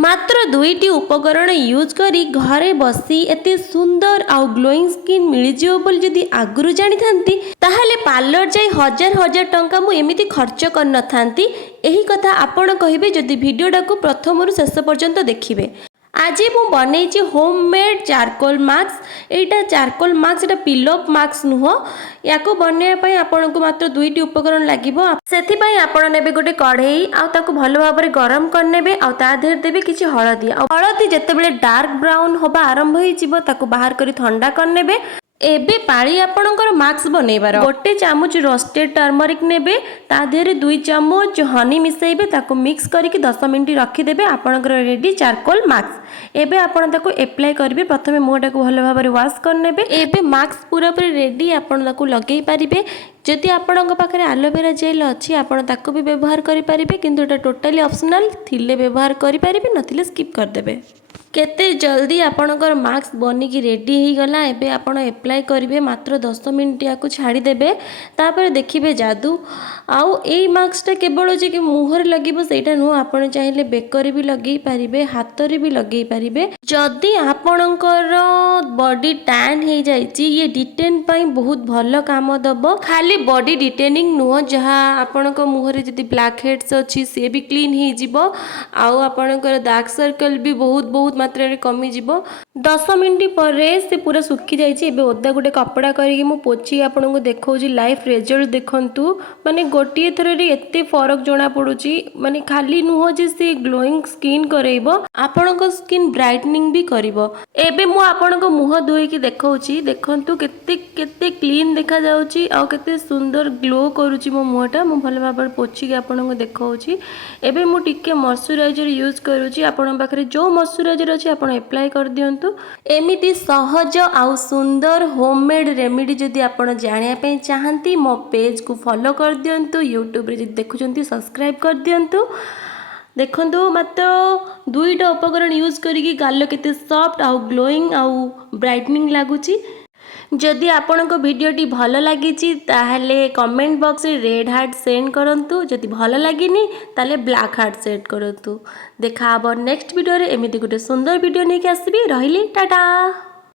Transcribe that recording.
मात्र दुईटी उपकरण यूज करी घरे बसी एते सुंदर आउ ग्लोइंग स्किन मिलजियो बोली जदि आगुरु जानी थांती ताहले पार्लर जाई हजार हजार टंका मु एमिति खर्च कर न थांती। एही कथा आपण कहिबे जदि वीडियोटा को प्रथम शेष पर्यंत देखिबे। आज मु बनई होममेड चारकोल मास्क। एटा चारकोल मास्क एटा पिलअप मास्क नुह। या बनवाई आपन को मात्र दुईटी उपकरण लागिबो। सेथिपाई आपण नेबे गोटे कढ़ई आ ताको भलो भाबरे गरम करनेबे आ ता देहर देबे किछि हळदी। हळदी जेतेबेले डार्क ब्राउन होबा आरंभ होई जिवो ताको बाहर करी ठंडा करनेबे। एबे पाली आपणकर मास्क बनैबार गोटे चामच रोस्टेड टर्मरिक नेबे ता देहरे 2 चामच हनी मिसेइबे ताको मिक्स करके 10 मिनिट रखिदेबे। आपणकर रेडी चारकोल मास्क। एबे आपण ताको अप्लाई करिवे। प्रथमे मुहटा को भलो भाबरे वॉश करनेबे। एबे मास्क पूरा पूरी रेडी आपण ताको लगेई पारिबे। जदि आपणक पाखरे एलोवेरा जेल अछि आपण ताको भी व्यवहार करि पारिबे किंतु एटा टोटली ऑप्शनल थिले व्यवहार करि पारिबे नथिले स्किप कर देबे। केते जल्दी आपणकर मास्क बनिकी रेडी हो गला। एबे आपण अप्लाई करिवे मात्र 10 मिनिट या छाड़ी देबे तापर देखिबे जादू। आउ एई मास्कटा केवल जे कि मुहर लगिबो सेटा नु आपण चाहिले बेकरी भी लगेई पारिबे हाथ रे भी लगेई पारिबे। जदि आपणकर बॉडी टैन हो जाइछि ये डिटेन पई बहुत भलो काम दबो। खाली बॉडी डिटेनिंग नुह जहा आपणक मुहर जदि ब्लैक हेड्स अछि से भी क्लीन हो जिवो। आउ आपणकर डार्क सर्कल भी बहुत बहुत मात्रा रे कमी जिवो। 10 मिनिट पर से पूरा सुखी जाइछि। एबे ओदा गोटे कपड़ा करिके मु पोछि आपनको देखौछि लाइफ रिजल्ट देखंतु। माने गोटिए थरे रे एते फरक जणा पडुछि। माने खाली नुह जे से ग्लोइंग स्किन करैबो आपनको स्किन ब्राइटनिंग भी करिवो। एबे मु आपनको मुह धोई के देखौछि देखंतु केते केते क्लीन देखा जाउछि आ केते सुंदर ग्लो करूछि मो मुहटा। मु भलो भाबर पोछि के आपनको देखौछि। एबे मु टिके मॉइस्चराइजर यूज करूछि। आपन पाखरे जो मॉइस्चराइजर अछि आपन अप्लाई कर दियंतु। एमिति सहज आउ सुंदर होममेड रेमेडी जदि आपन जानिया पे चाहंती मो पेज को फॉलो कर दियंतु। यूट्यूब रे जदि देखुचंती सब्सक्राइब कर दियंतु। देखंतु मात्र दुईटा उपकरण यूज करिकी गाल केते सॉफ्ट आउ ग्लोइंग आउ ब्राइटनिंग लागुची। जदि आपनको वीडियोटी भलो लागिछि ताहले कमेंट बॉक्स रे रेड हार्ट सेंड करंतु। जदि भलो लागिनी ताले ब्लैक हार्ट सेट करंतु। देखा अब नेक्स्ट वीडियो रे एमिति गुटे सुंदर वीडियो नेके आसीबी। रहिली टाटा।